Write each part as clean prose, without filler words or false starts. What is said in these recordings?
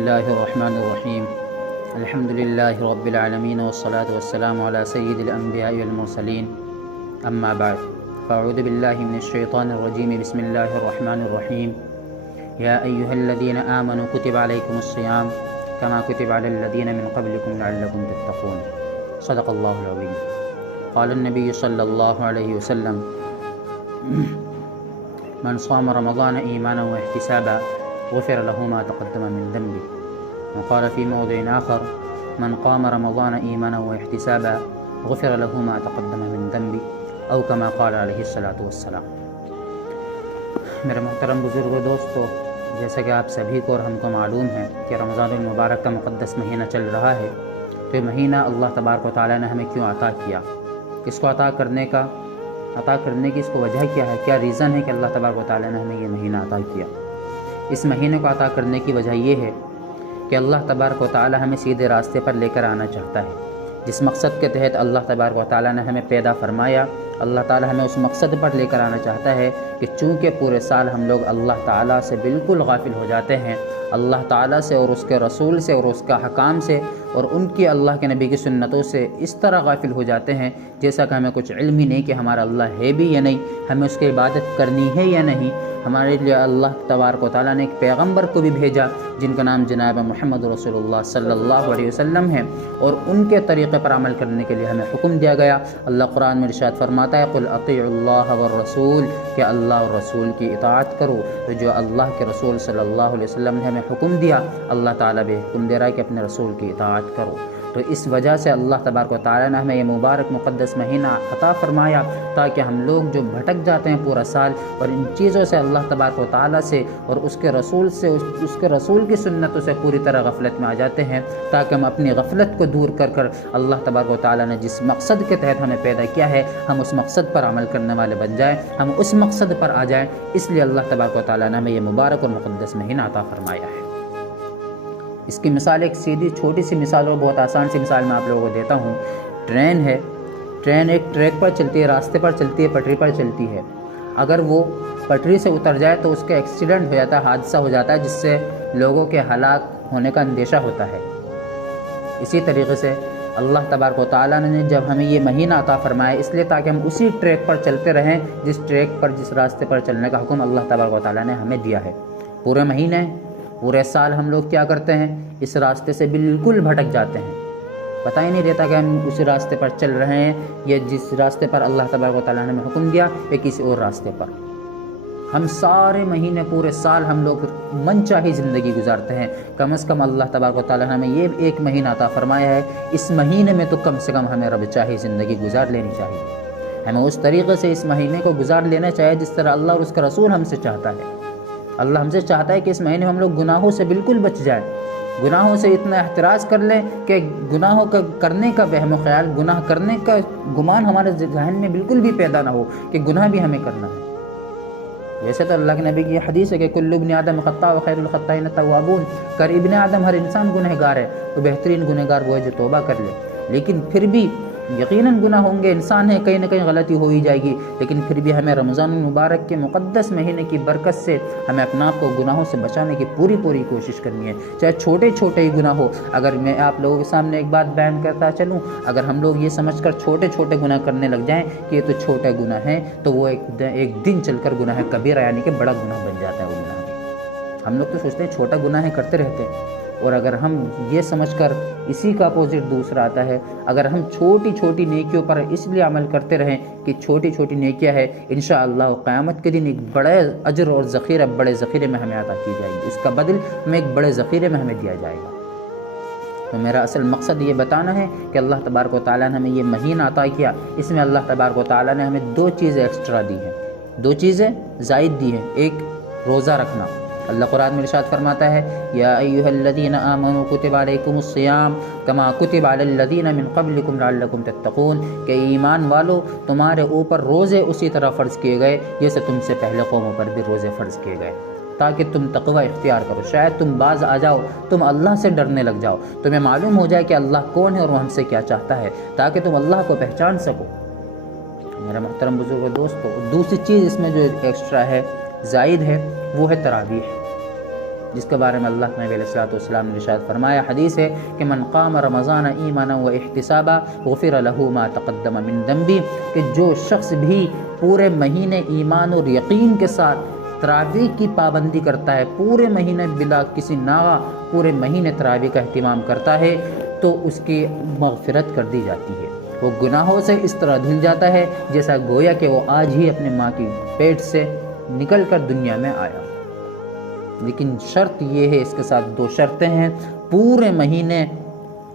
اللہ الرحمن الرحیم الحمد للہ رب العالمین والصلاة والسلام علی سید الانبیاء والمرسلین اما بعد فاعوذ باللہ من الشیطان الرجیم بسم اللہ الرحمن الرحیم یا ایہا الذین آمنوا کتب علیکم الصیام کما کتب علی الذین من قبلکم لعلکم تتقون صدق اللہ العظیم قال النبی صلی اللہ علیہ وسلم من صام رمضان ایمانا واحتسابا غفر له ما تقدم من ذنبه وقال في موضع آخر من قام رمضان إيمانا واحتسابا غفر له ما تقدم من ذنبه أو كما قال عليه الصلاة والسلام۔ میرے محترم بزرگ و دوستو، جیسا کہ آپ سبھی کو اور ہم کو معلوم ہے کہ رمضان المبارک کا مقدس مہینہ چل رہا ہے، تو یہ مہینہ اللہ تبارک و تعالیٰ نے ہمیں کیوں عطا کیا، اس کو عطا کرنے کی اس کو وجہ کیا ہے، کیا ریزن ہے کہ اللہ تبارک و تعالیٰ نے ہمیں یہ مہینہ عطا کیا۔ اس مہینے کو عطا کرنے کی وجہ یہ ہے کہ اللہ تبارک و تعالی ہمیں سیدھے راستے پر لے کر آنا چاہتا ہے۔ جس مقصد کے تحت اللہ تبارک و تعالی نے ہمیں پیدا فرمایا، اللہ تعالی ہمیں اس مقصد پر لے کر آنا چاہتا ہے کہ چونکہ پورے سال ہم لوگ اللہ تعالی سے بالکل غافل ہو جاتے ہیں، اللہ تعالی سے اور اس کے رسول سے اور اس کا حکام سے اور ان کی اللہ کے نبی کی سنتوں سے اس طرح غافل ہو جاتے ہیں جیسا کہ ہمیں کچھ علم ہی نہیں کہ ہمارا اللہ ہے بھی یا نہیں، ہمیں اس کی عبادت کرنی ہے یا نہیں۔ ہمارے لیے اللہ تبارک و تعالیٰ نے ایک پیغمبر کو بھی بھیجا جن کا نام جناب محمد رسول اللہ صلی اللہ علیہ وسلم ہے، اور ان کے طریقے پر عمل کرنے کے لیے ہمیں حکم دیا گیا۔ اللہ قرآن میں ارشاد فرماتا ہے قل اطیعوا اللہ والرسول، کہ اللہ اور رسول کی اطاعت کرو۔ تو جو اللہ کے رسول صلی اللہ علیہ وسلم نے ہمیں حکم دیا، اللہ تعالیٰ بھی حکم دے رہا ہے کہ اپنے رسول کی اطاعت کرو۔ تو اس وجہ سے اللہ تبارک و تعالیٰ نے ہمیں یہ مبارک مقدس مہینہ عطا فرمایا تاکہ ہم لوگ جو بھٹک جاتے ہیں پورا سال اور ان چیزوں سے اللہ تبارک و تعالیٰ سے اور اس کے رسول سے اس کے رسول کی سنتوں سے پوری طرح غفلت میں آ جاتے ہیں، تاکہ ہم اپنی غفلت کو دور کر اللہ تبارک و تعالیٰ نے جس مقصد کے تحت ہمیں پیدا کیا ہے ہم اس مقصد پر عمل کرنے والے بن جائیں، ہم اس مقصد پر آ جائیں۔ اس لیے اللہ تبارک و تعالیٰ نے ہمیں یہ مبارک اور مقدس مہینہ عطا فرمایا ہے۔ اس کی مثال ایک سیدھی چھوٹی سی مثال اور بہت آسان سی مثال میں آپ لوگوں کو دیتا ہوں۔ ٹرین ہے، ٹرین ایک ٹریک پر چلتی ہے، راستے پر چلتی ہے، پٹری پر چلتی ہے۔ اگر وہ پٹری سے اتر جائے تو اس کا ایکسیڈنٹ ہو جاتا ہے، حادثہ ہو جاتا ہے، جس سے لوگوں کے ہلاک ہونے کا اندیشہ ہوتا ہے۔ اسی طریقے سے اللہ تبارک و تعالیٰ نے جب ہمیں یہ مہینہ عطا فرمایا اس لیے تاکہ ہم اسی ٹریک پر چلتے رہیں جس ٹریک پر جس راستے پر چلنے کا حکم اللہ تبارک و تعالیٰ نے ہمیں دیا ہے۔ پورے مہینے پورے سال ہم لوگ کیا کرتے ہیں، اس راستے سے بالکل بھٹک جاتے ہیں، پتہ ہی نہیں رہتا کہ ہم اسی راستے پر چل رہے ہیں یا جس راستے پر اللہ تبارک و تعالیٰ نے ہمیں حکم دیا یا کسی اور راستے پر۔ ہم سارے مہینے پورے سال ہم لوگ من چاہی زندگی گزارتے ہیں، کم از کم اللہ تبارک و تعالیٰ نے ہمیں یہ ایک مہینہ عطا فرمایا ہے، اس مہینے میں تو کم سے کم ہمیں رب چاہی زندگی گزار لینی چاہیے، ہمیں اس طریقے سے اس مہینے کو گزار لینا چاہیے جس طرح اللہ اور اس کا رسول ہم سے چاہتا ہے۔ اللہ ہم سے چاہتا ہے کہ اس مہینے میں ہم لوگ گناہوں سے بالکل بچ جائیں، گناہوں سے اتنا احتراز کر لیں کہ گناہوں کا کرنے کا وہم و خیال، گناہ کرنے کا گمان ہمارے ذہن میں بالکل بھی پیدا نہ ہو کہ گناہ بھی ہمیں کرنا ہے۔ ویسے تو اللہ کے نبی کی یہ حدیث ہے کہ کل ابن آدم خطاء و خیر الخطائین التوابون، کر ابن آدم ہر انسان گنہگار ہے، تو بہترین گنہگار وہ ہے جو توبہ کر لے۔ لیکن پھر بھی یقیناً گناہ ہوں گے، انسان ہے، کہیں نہ کہیں غلطی ہو ہی جائے گی، لیکن پھر بھی ہمیں رمضان المبارک کے مقدس مہینے کی برکت سے ہمیں اپنا آپ کو گناہوں سے بچانے کی پوری کوشش کرنی ہے، چاہے چھوٹے چھوٹے ہی گناہ ہو۔ اگر میں آپ لوگوں کے سامنے ایک بات بیان کرتا چلوں، اگر ہم لوگ یہ سمجھ کر چھوٹے چھوٹے گناہ کرنے لگ جائیں کہ یہ تو چھوٹا گناہ ہے، تو وہ ایک دن چل کر گناہ کبیرہ یعنی کہ بڑا گناہ بن جاتا ہے وہ گناہ بھی۔ ہم لوگ تو سوچتے ہیں چھوٹا گناہ ہے کرتے رہتے ہیں، اور اگر ہم یہ سمجھ کر اسی کا اپوزٹ دوسرا آتا ہے، اگر ہم چھوٹی چھوٹی نیکیوں پر اس لیے عمل کرتے رہیں کہ چھوٹی چھوٹی نیکیاں ہے، انشاءاللہ قیامت کے دن ایک بڑے اجر اور ذخیرہ بڑے ذخیرے میں ہمیں عطا کی جائے گی، اس کا بدل ہمیں ایک بڑے ذخیرے میں ہمیں دیا جائے گا۔ تو میرا اصل مقصد یہ بتانا ہے کہ اللہ تبارک و تعالیٰ نے ہمیں یہ مہینہ عطا کیا، اس میں اللہ تبارک و تعالیٰ نے ہمیں دو چیزیں ایکسٹرا دی ہیں، دو چیزیں زائد دی ہیں۔ ایک روزہ رکھنا، اللہ قرآن میں ارشاد فرماتا ہے یا ایھا الذین آمنوا کتب علیکم الصیام کما کتب علی الذین من قبلکم لعلکم تتقون، کہ ایمان والو تمہارے اوپر روزے اسی طرح فرض کیے گئے جیسے تم سے پہلے قوموں پر بھی روزے فرض کیے گئے، تاکہ تم تقوی اختیار کرو، شاید تم باز آ جاؤ، تم اللہ سے ڈرنے لگ جاؤ، تمہیں معلوم ہو جائے کہ اللہ کون ہے اور وہ ہم سے کیا چاہتا ہے، تاکہ تم اللہ کو پہچان سکو۔ میرا محترم بزرگ و دوستو، دوسری چیز اس میں جو ایکسٹرا ہے، زائد ہے، وہ ہے تراویح۔ جس کے بارے میں اللہ کے نبی علیہ الصلوۃ والسلام نے ارشاد فرمایا، حدیث ہے کہ من قام رمضان ایمانا و احتسابا غفر له ما تقدم من ذنبی، کہ جو شخص بھی پورے مہینے ایمان اور یقین کے ساتھ تراویح کی پابندی کرتا ہے، پورے مہینے بلا کسی ناغہ پورے مہینے تراویح کا اہتمام کرتا ہے، تو اس کی مغفرت کر دی جاتی ہے، وہ گناہوں سے اس طرح دھل جاتا ہے جیسا گویا کہ وہ آج ہی اپنے ماں کی پیٹ سے نکل کر دنیا میں آیا۔ لیکن شرط یہ ہے، اس کے ساتھ 2 شرطیں ہیں، پورے مہینے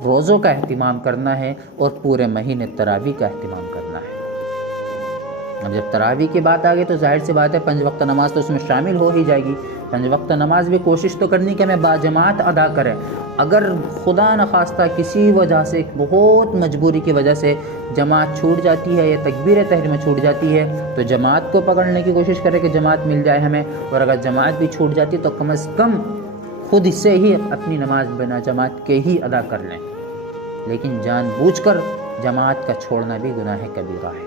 روزوں کا اہتمام کرنا ہے اور پورے مہینے تراویح کا اہتمام کرنا ہے۔ اب جب تراویح کی بات آ گئی تو ظاہر سی بات ہے 5 وقت نماز تو اس میں شامل ہو ہی جائے گی۔ 5 وقت نماز بھی کوشش تو کرنی کہ ہمیں باجماعت ادا کریں۔ اگر خدا نخواستہ کسی وجہ سے، بہت مجبوری کی وجہ سے جماعت چھوٹ جاتی ہے یا تکبیر تحریمہ چھوٹ جاتی ہے تو جماعت کو پکڑنے کی کوشش کرے کہ جماعت مل جائے ہمیں، اور اگر جماعت بھی چھوٹ جاتی تو کم از کم خود سے ہی اپنی نماز بنا جماعت کے ہی ادا کر لیں۔ لیکن جان بوجھ کر جماعت کا چھوڑنا بھی گناہ کبیرہ ہے،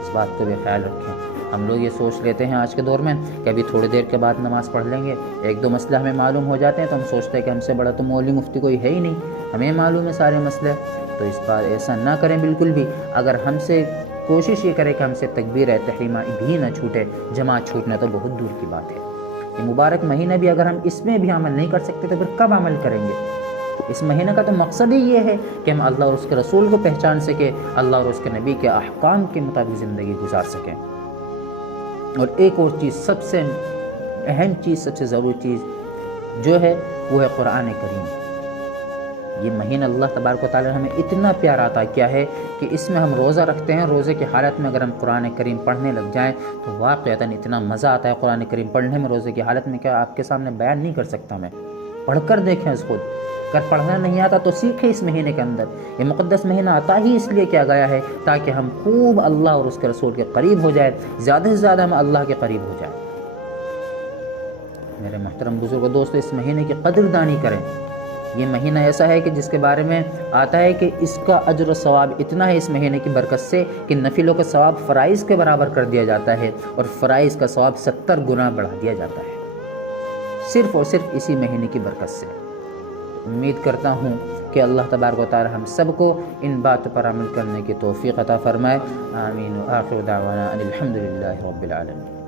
اس بات کو بھی خیال رکھیں۔ ہم لوگ یہ سوچ لیتے ہیں آج کے دور میں کہ ابھی تھوڑی دیر کے بعد نماز پڑھ لیں گے، 1-2 مسئلہ ہمیں معلوم ہو جاتے ہیں تو ہم سوچتے ہیں کہ ہم سے بڑا تو مولوی مفتی کوئی ہے ہی نہیں، ہمیں معلوم ہے سارے مسئلے۔ تو اس بار ایسا نہ کریں بالکل بھی۔ اگر ہم سے کوشش یہ کریں کہ ہم سے تکبیر تحریمہ بھی نہ چھوٹے، جماعت چھوٹنا تو بہت دور کی بات ہے۔ یہ مبارک مہینہ بھی اگر ہم اس میں بھی عمل نہیں کر سکتے تو پھر کب عمل کریں گے؟ اس مہینہ کا تو مقصد ہی یہ ہے کہ ہم اللہ اور اس کے رسول کو پہچان سکیں، اللہ اور اس کے نبی کے احکام کے مطابق زندگی گزار سکیں۔ اور ایک اور چیز، سب سے اہم چیز، سب سے ضروری چیز جو ہے وہ ہے قرآن کریم۔ یہ مہینہ اللہ تبارک و تعالیٰ نے ہمیں اتنا پیارا عطا کیا ہے کہ اس میں ہم روزہ رکھتے ہیں، روزے کی حالت میں اگر ہم قرآن کریم پڑھنے لگ جائیں تو واقعتاً اتنا مزہ آتا ہے قرآن کریم پڑھنے میں، روزے کی حالت میں کیا آپ کے سامنے بیان نہیں کر سکتا میں۔ پڑھ کر دیکھیں اس خود، اگر پڑھنا نہیں آتا تو سیکھیں اس مہینے کے اندر۔ یہ مقدس مہینہ عطا ہی اس لیے کیا گیا ہے تاکہ ہم خوب اللہ اور اس کے رسول کے قریب ہو جائیں، زیادہ سے زیادہ ہم اللہ کے قریب ہو جائیں۔ میرے محترم بزرگ و دوستو، اس مہینے کی قدردانی کریں۔ یہ مہینہ ایسا ہے کہ جس کے بارے میں آتا ہے کہ اس کا اجر و ثواب اتنا ہے اس مہینے کی برکت سے کہ نفلوں کا ثواب فرائض کے برابر کر دیا جاتا ہے، اور فرائض کا ثواب 70 گنا بڑھا دیا جاتا ہے، صرف اور صرف اسی مہینے کی برکت سے۔ امید کرتا ہوں کہ اللہ تبارک و تعالی ہم سب کو ان باتوں پر عمل کرنے کی توفیق عطا فرمائے۔ آمین۔ وآخر دعوانا ان الحمد للہ رب العالمین۔